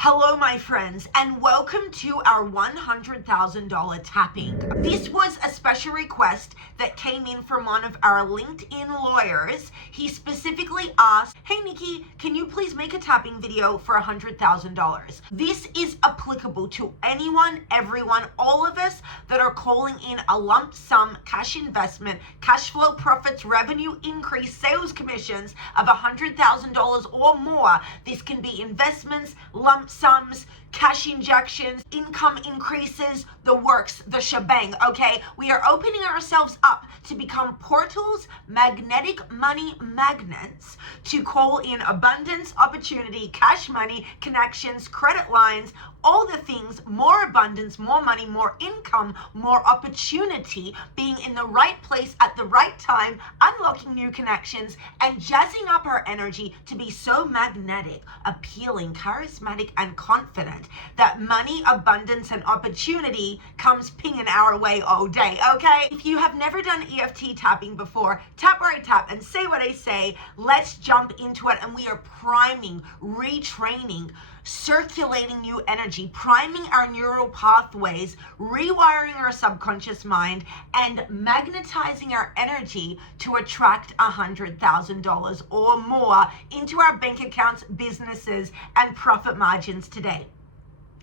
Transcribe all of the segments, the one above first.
Hello, my friends, and welcome to our $100,000 tapping. This was a special request that came in from one of our LinkedIn lawyers. He specifically asked, hey Nikki, can you please make a tapping video for $100,000? This is applicable to anyone, everyone, all of us that are calling in a lump sum cash investment, cash flow profits, revenue increase, sales commissions of $100,000 or more. This can be investments, lump sums, cash injections, income increases, the works, the shebang, okay? We are opening ourselves up to become portals, magnetic money magnets, to call in abundance, opportunity, cash money, connections, credit lines, all the things, more abundance, more money, more income, more opportunity, being in the right place at the right time, unlocking new connections, and jazzing up our energy to be so magnetic, appealing, charismatic, and confident that money, abundance, and opportunity comes pinging our way all day, okay? If you have never done EFT tapping before, tap where I tap and say what I say. Let's jump into it, and we are priming, retraining, circulating new energy, priming our neural pathways, rewiring our subconscious mind, and magnetizing our energy to attract $100,000 or more into our bank accounts, businesses, and profit margins today.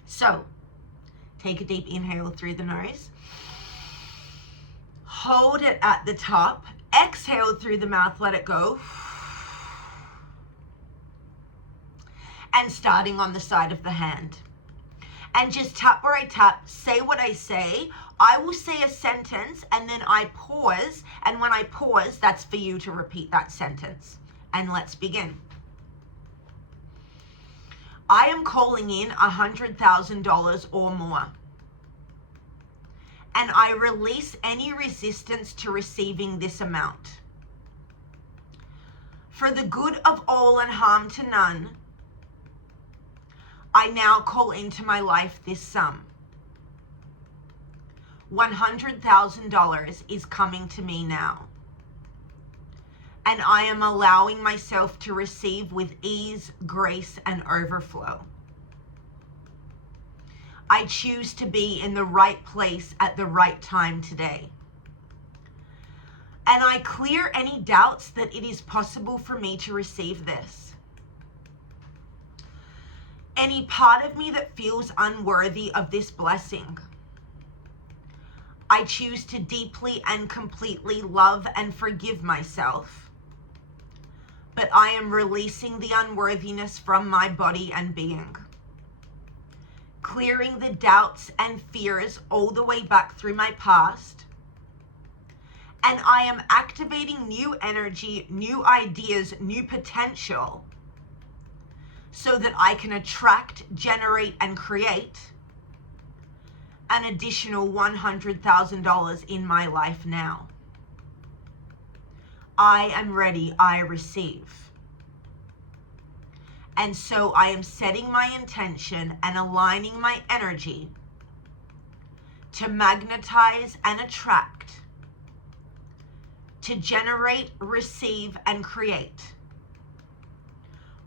So, take a deep inhale through the nose. Hold it at the top. Exhale through the mouth, let it go. And starting on the side of the hand. And just tap where I tap, say what I say. I will say a sentence and then I pause. And when I pause, that's for you to repeat that sentence. And let's begin. I am calling in $100,000 or more. And I release any resistance to receiving this amount. For the good of all and harm to none, I now call into my life this sum. $100,000 is coming to me now. And I am allowing myself to receive with ease, grace, and overflow. I choose to be in the right place at the right time today. And I clear any doubts that it is possible for me to receive this. Any part of me that feels unworthy of this blessing, I choose to deeply and completely love and forgive myself. But I am releasing the unworthiness from my body and being, clearing the doubts and fears all the way back through my past. And I am activating new energy, new ideas, new potential, so that I can attract, generate, and create an additional $100,000 in my life now. I am ready, I receive. And so I am setting my intention and aligning my energy to magnetize and attract, to generate, receive, and create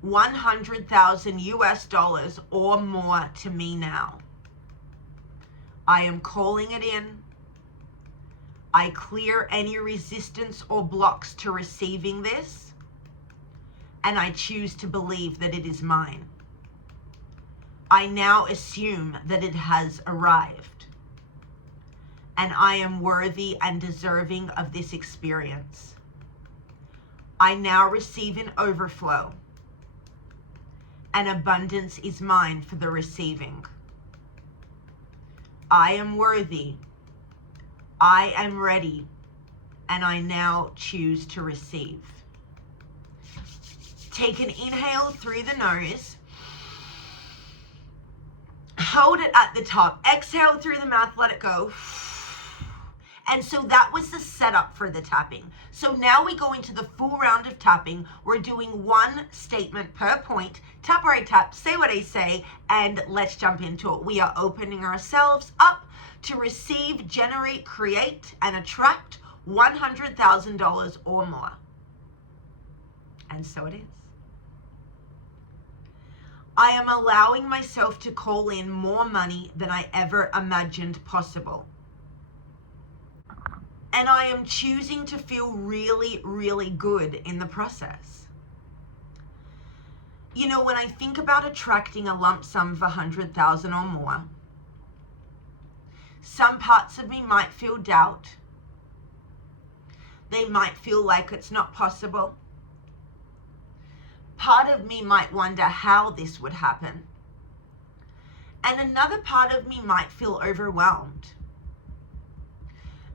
$100,000 or more to me now. I am calling it in. I clear any resistance or blocks to receiving this, and I choose to believe that it is mine. I now assume that it has arrived, and I am worthy and deserving of this experience. I now receive an overflow, and abundance is mine for the receiving. I am worthy, I am ready, and I now choose to receive. Take an inhale through the nose. Hold it at the top. Exhale through the mouth, let it go. And so that was the setup for the tapping. So now we go into the full round of tapping. We're doing one statement per point. Tap where I tap, say what I say, and let's jump into it. We are opening ourselves up to receive, generate, create, and attract $100,000 or more. And so it is. I am allowing myself to call in more money than I ever imagined possible. And I am choosing to feel really, really good in the process. You know, when I think about attracting a lump sum of 100,000 or more, some parts of me might feel doubt. They might feel like it's not possible. Part of me might wonder how this would happen. And another part of me might feel overwhelmed.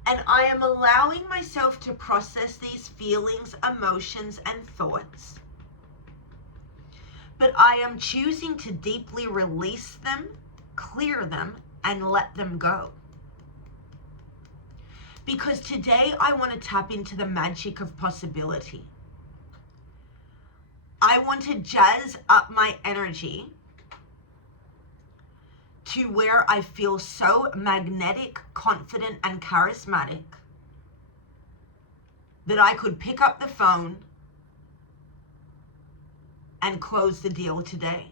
And I am allowing myself to process these feelings, emotions, and thoughts. But I am choosing to deeply release them, clear them, and let them go. Because today I want to tap into the magic of possibility. I want to jazz up my energy to where I feel so magnetic, confident, and charismatic that I could pick up the phone and close the deal today.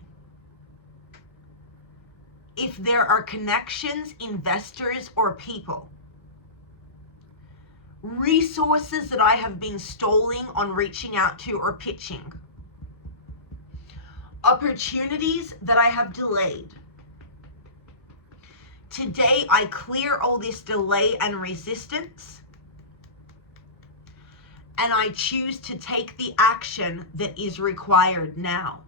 If there are connections, investors, or people, resources that I have been stalling on reaching out to or pitching, opportunities that I have delayed, today I clear all this delay and resistance, and I choose to take the action that is required now.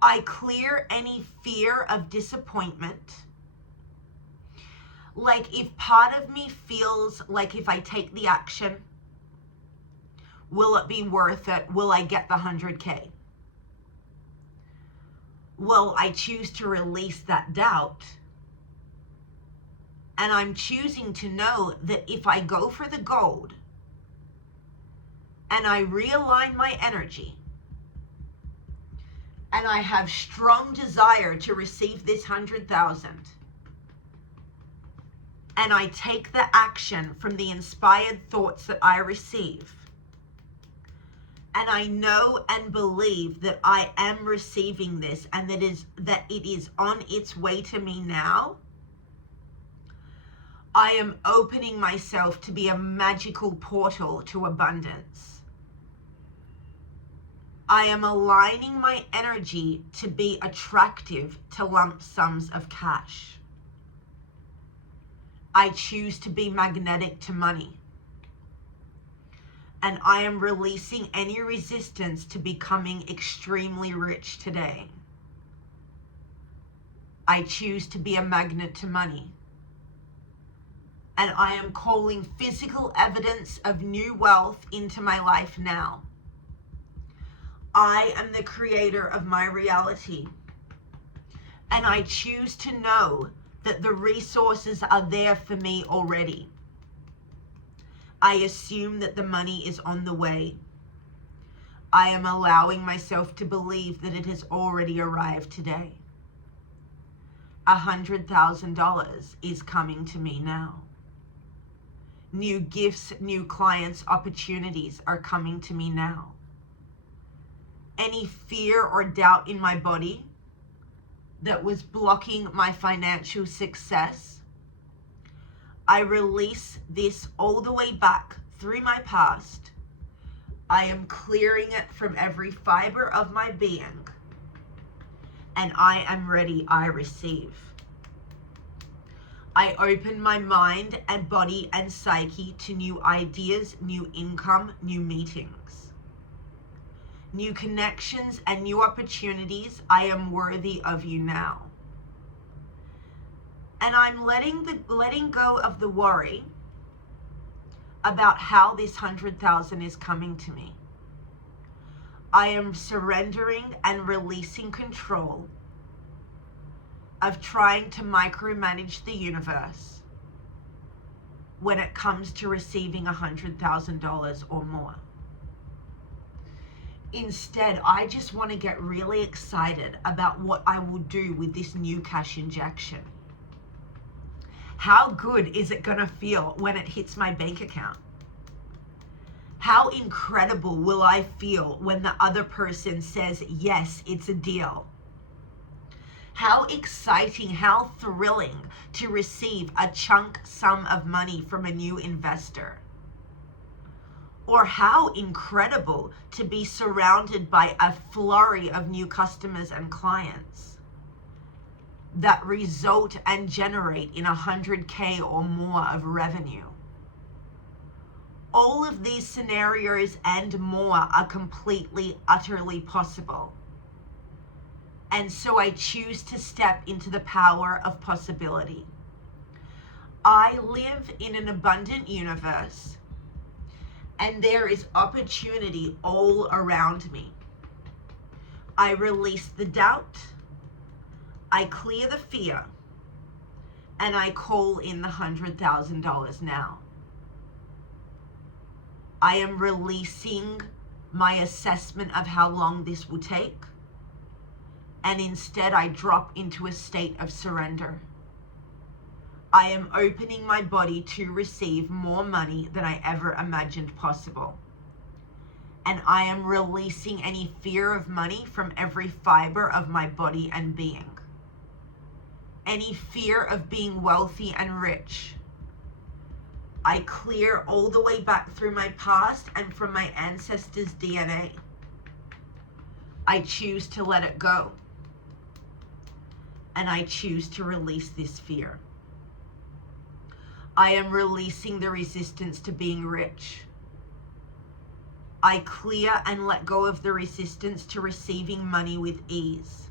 I clear any fear of disappointment. Like if part of me feels like if I take the action, will it be worth it? Will I get the 100K? Well, I choose to release that doubt. And I'm choosing to know that if I go for the gold and I realign my energy and I have strong desire to receive this 100,000, and I take the action from the inspired thoughts that I receive, and I know and believe that I am receiving this and that it is on its way to me now, I am opening myself to be a magical portal to abundance. I am aligning my energy to be attractive to lump sums of cash. I choose to be magnetic to money. And I am releasing any resistance to becoming extremely rich today. I choose to be a magnet to money. And I am calling physical evidence of new wealth into my life now. I am the creator of my reality. And I choose to know that the resources are there for me already. I assume that the money is on the way. I am allowing myself to believe that it has already arrived today. $100,000 is coming to me now. New gifts, new clients, opportunities are coming to me now. Any fear or doubt in my body that was blocking my financial success, I release this all the way back through my past. I am clearing it from every fiber of my being. And I am ready, I receive. I open my mind and body and psyche to new ideas, new income, new meetings, new connections and new opportunities. I am worthy of you now. And I'm letting go of the worry about how this 100,000 is coming to me. I am surrendering and releasing control of trying to micromanage the universe when it comes to receiving $100,000 or more. Instead, I just want to get really excited about what I will do with this new cash injection. How good is it going to feel when it hits my bank account? How incredible will I feel when the other person says, yes, it's a deal? How exciting, how thrilling to receive a chunk sum of money from a new investor. Or how incredible to be surrounded by a flurry of new customers and clients that result and generate in 100K or more of revenue. All of these scenarios and more are completely, utterly possible. And so I choose to step into the power of possibility. I live in an abundant universe, and there is opportunity all around me. I release the doubt, I clear the fear, and I call in the $100,000 now. I am releasing my assessment of how long this will take, and instead I drop into a state of surrender. I am opening my body to receive more money than I ever imagined possible. And I am releasing any fear of money from every fiber of my body and being. Any fear of being wealthy and rich, I clear all the way back through my past and from my ancestors' DNA. I choose to let it go. And I choose to release this fear. I am releasing the resistance to being rich. I clear and let go of the resistance to receiving money with ease.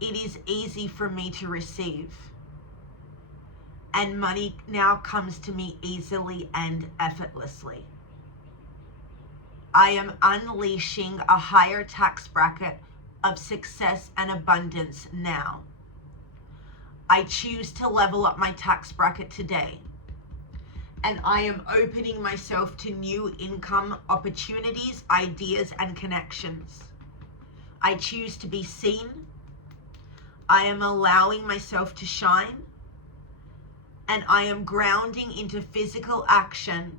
It is easy for me to receive. And money now comes to me easily and effortlessly. I am unleashing a higher tax bracket of success and abundance now. I choose to level up my tax bracket today. And I am opening myself to new income opportunities, ideas, and connections. I choose to be seen. I am allowing myself to shine. And I am grounding into physical action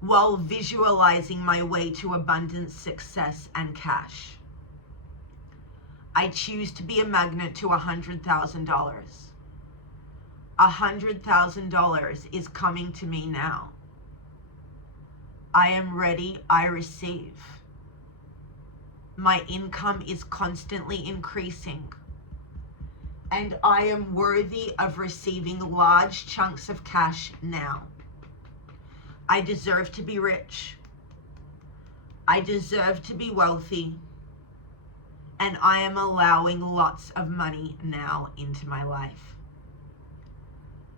while visualizing my way to abundance, success, and cash. I choose to be a magnet to $100,000. $100,000 is coming to me now. I am ready, I receive. My income is constantly increasing. And I am worthy of receiving large chunks of cash now. I deserve to be rich. I deserve to be wealthy. And I am allowing lots of money now into my life.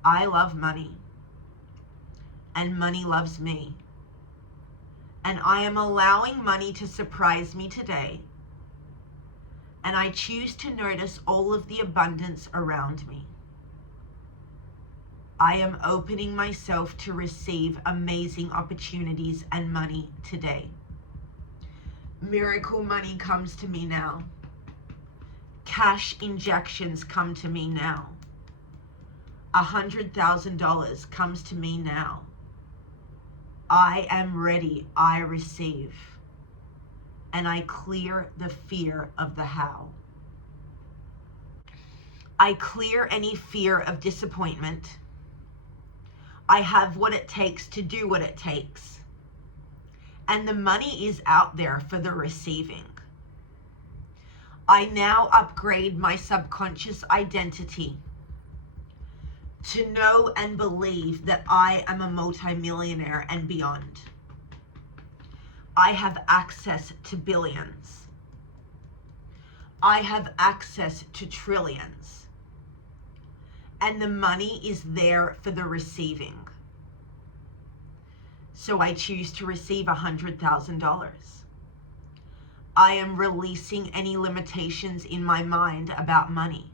I love money. And money loves me. And I am allowing money to surprise me today. And I choose to notice all of the abundance around me. I am opening myself to receive amazing opportunities and money today. Miracle money comes to me now. Cash injections come to me now. $100,000 comes to me now. I am ready, I receive. And I clear the fear of the how. I clear any fear of disappointment. I have what it takes to do what it takes. And the money is out there for the receiving. I now upgrade my subconscious identity to know and believe that I am a multimillionaire and beyond. I have access to billions. I have access to trillions. And the money is there for the receiving. So I choose to receive $100,000. I am releasing any limitations in my mind about money.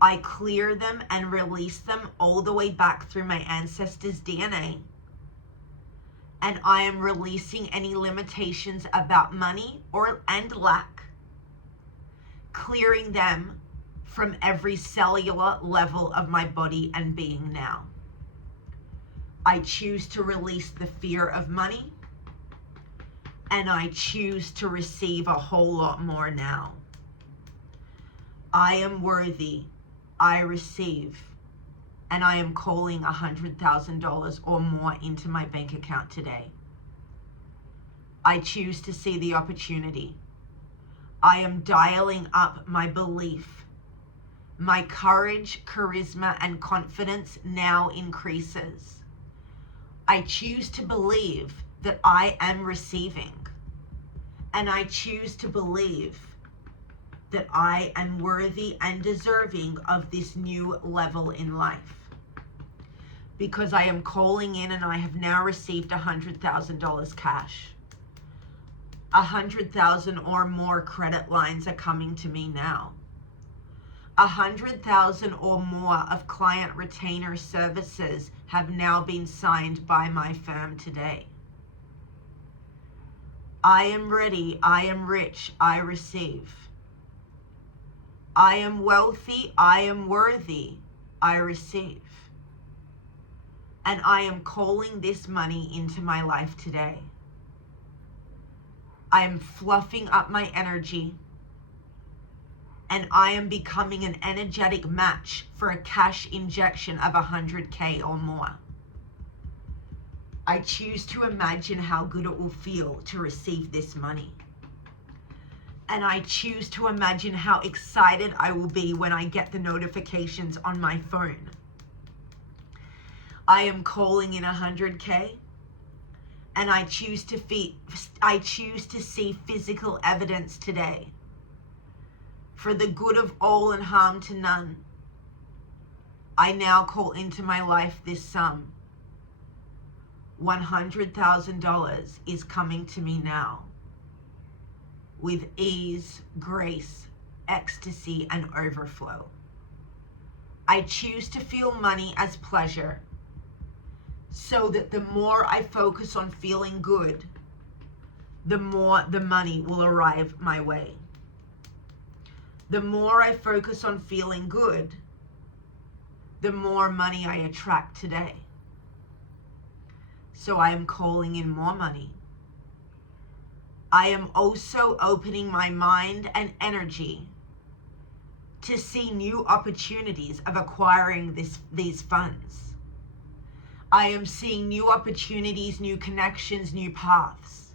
I clear them and release them all the way back through my ancestors' DNA. And I am releasing any limitations about money and lack, clearing them from every cellular level of my body and being now. I choose to release the fear of money, and I choose to receive a whole lot more now. I am worthy. I receive. And I am calling $100,000 or more into my bank account today. I choose to see the opportunity. I am dialing up my belief. My courage, charisma, and confidence now increases. I choose to believe that I am receiving. And I choose to believe that I am worthy and deserving of this new level in life. Because I am calling in and I have now received $100,000 cash. 100,000 or more credit lines are coming to me now. 100,000 or more of client retainer services have now been signed by my firm today. I am ready. I am rich. I receive. I am wealthy. I am worthy. I receive. And I am calling this money into my life today. I am fluffing up my energy. And I am becoming an energetic match for a cash injection of 100K or more. I choose to imagine how good it will feel to receive this money. And I choose to imagine how excited I will be when I get the notifications on my phone. I am calling in 100K, and I choose to see physical evidence today. For the good of all and harm to none, I now call into my life this sum. $100,000 is coming to me now. With ease, grace, ecstasy, and overflow. I choose to feel money as pleasure, so that the more I focus on feeling good, the more the money will arrive my way. The more I focus on feeling good, the more money I attract today. So I am calling in more money. I am also opening my mind and energy to see new opportunities of acquiring these funds. I am seeing new opportunities, new connections, new paths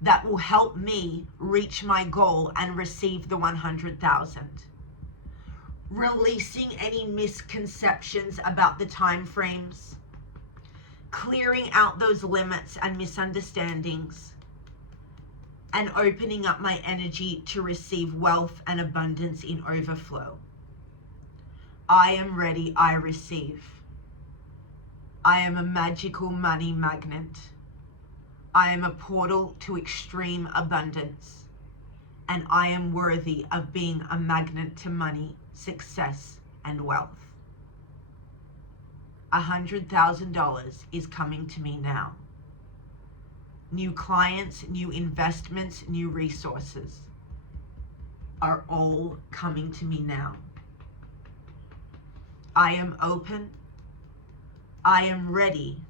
that will help me reach my goal and receive the 100,000. Releasing any misconceptions about the time frames, clearing out those limits and misunderstandings, and opening up my energy to receive wealth and abundance in overflow. I am ready, I receive. I am a magical money magnet. I am a portal to extreme abundance, and I am worthy of being a magnet to money, success, and wealth. $100,000 is coming to me now. New clients, new investments, new resources are all coming to me now. I am open, I am ready,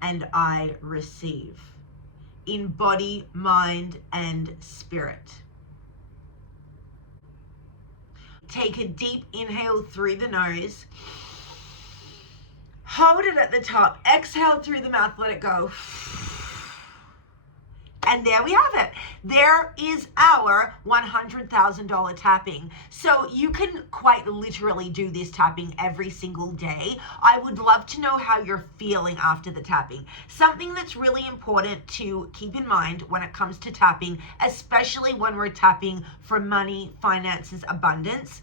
and I receive. In body, mind, and spirit. Take a deep inhale through the nose. Hold it at the top. Exhale through the mouth. Let it go. And there we have it. There is our $100,000 tapping. So you can quite literally do this tapping every single day. I would love to know how you're feeling after the tapping. Something that's really important to keep in mind when it comes to tapping, especially when we're tapping for money, finances, abundance,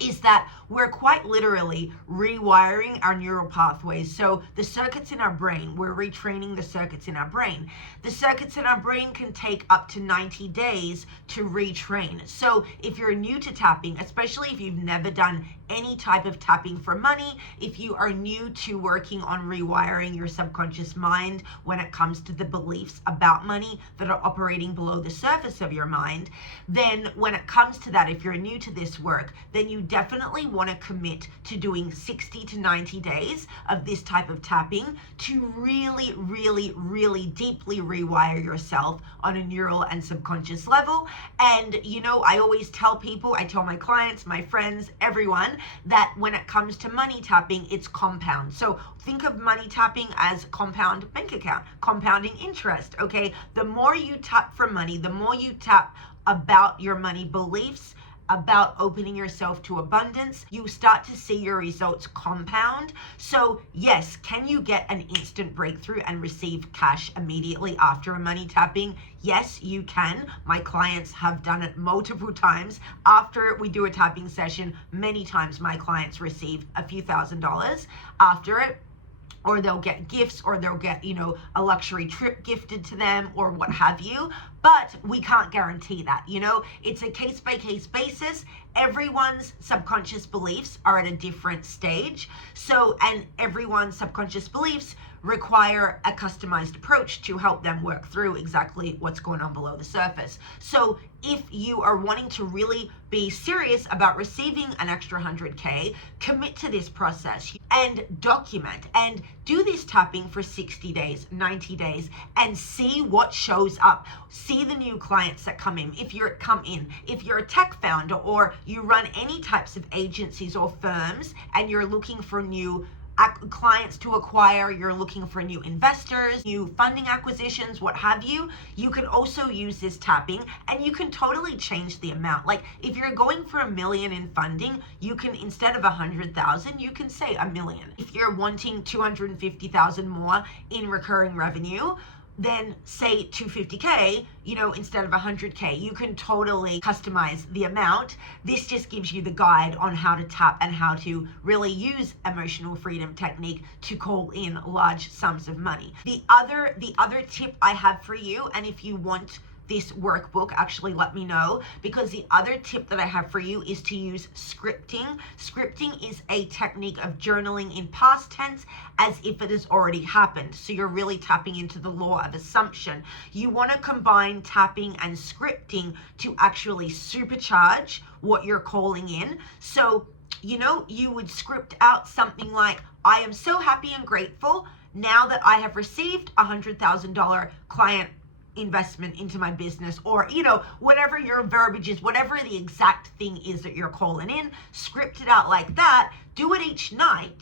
is that we're quite literally rewiring our neural pathways. So the circuits in our brain, we're retraining the circuits in our brain. The circuits in our brain can take up to 90 days to retrain. So if you're new to tapping, especially if you've never done any type of tapping for money, if you are new to working on rewiring your subconscious mind when it comes to the beliefs about money that are operating below the surface of your mind, then when it comes to that, if you're new to this work, then you definitely want to commit to doing 60 to 90 days of this type of tapping to really, really, really deeply rewire yourself on a neural and subconscious level. And I always tell people, I tell my clients, my friends, everyone, that when it comes to money tapping, it's compound. So think of money tapping as compound bank account, compounding interest, okay? The more you tap for money, the more you tap about your money beliefs, about opening yourself to abundance, you start to see your results compound. So yes, can you get an instant breakthrough and receive cash immediately after a money tapping? Yes, you can. My clients have done it multiple times. After we do a tapping session, many times my clients receive a few $1,000s after it, or they'll get gifts, or they'll get, a luxury trip gifted to them, or what have you. But we can't guarantee that, it's a case-by-case basis. Everyone's subconscious beliefs are at a different stage. So, and everyone's subconscious beliefs require a customized approach to help them work through exactly what's going on below the surface. So if you are wanting to really be serious about receiving an extra 100K, commit to this process and document and do this tapping for 60 days, 90 days, and see what shows up. See the new clients that come in. If you're a tech founder, or you run any types of agencies or firms and you're looking for new clients to acquire, you're looking for new investors, new funding acquisitions, what have you, you can also use this tapping, and you can totally change the amount. Like if you're going for $1 million in funding, you can, instead of 100,000, you can say $1 million. If you're wanting 250,000 more in recurring revenue, then say 250K, instead of 100K, you can totally customize the amount. This just gives you the guide on how to tap and how to really use emotional freedom technique to call in large sums of money. The other tip I have for you, and if you want this workbook, actually let me know, because the other tip that I have for you is to use scripting. Scripting is a technique of journaling in past tense as if it has already happened. So you're really tapping into the law of assumption. You want to combine tapping and scripting to actually supercharge what you're calling in. So, you would script out something like, I am so happy and grateful now that I have received $100,000 client investment into my business, or whatever your verbiage is, whatever the exact thing is that you're calling in, script it out like that. Do it each night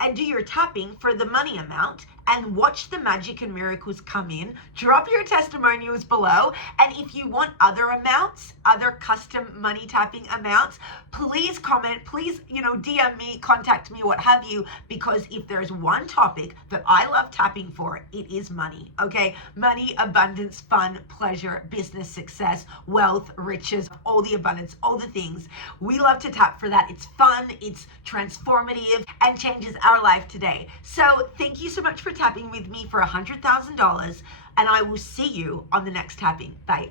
and do your tapping for the money amount, and watch the magic and miracles come in. Drop your testimonials below, and if you want other amounts, other custom money tapping amounts, please comment, please DM me, contact me, what have you, because if there's one topic that I love tapping for, it is money. Okay, money, abundance, fun, pleasure, business success, wealth, riches, all the abundance, all the things. We love to tap for that. It's fun, it's transformative, and changes our life today. So thank you so much for tapping with me for $100,000, and I will see you on the next tapping. Bye.